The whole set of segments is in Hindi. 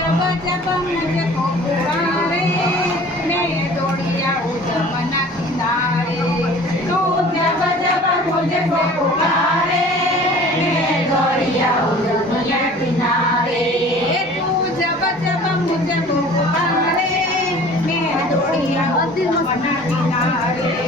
जब जब मुझे मुझको पुकारे मेरे दौड़ जाऊँ जमना किनारे तू जब जब मुझको पुकारे मैं दौड़ जाऊँ जमना किनारे तू जब जब मुझको पुकारे मैं दौड़ जाऊँ जमना किनारे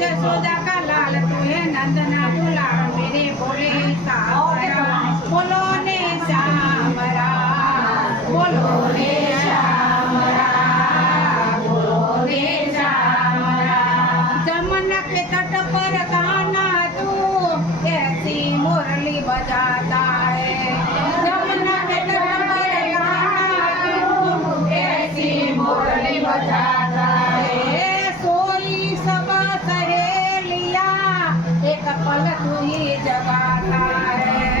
यशोदा लाल तू है नंदना बोला मेरे बोले बोलो ने श्याम जमन के तट पर गाना तू ऐसी मुरली बजा तू ही जगाता है।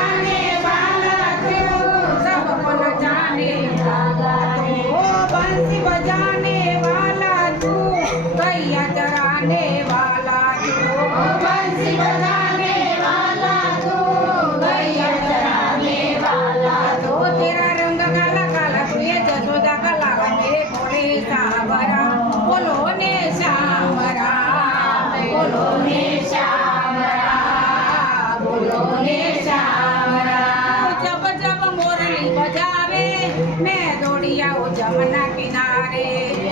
भैया चराने वाला रंग काला काला, तू बोलो ने श्यामरा बोलो ने श्यामरा बोलो ने श्यामरा जब जब मोरली बजावे, मैं दौड़िया वो जमुना किनारे।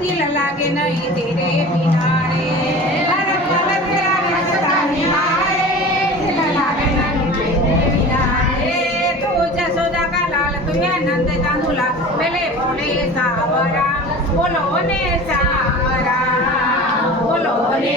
పిల్ల లాగిన ఇదిరే వినాడే નંદ ચાંદુલા. મેલે ભોલે સાવરા. બોલો ને સાવરા. બોલો ને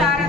ಲಾರ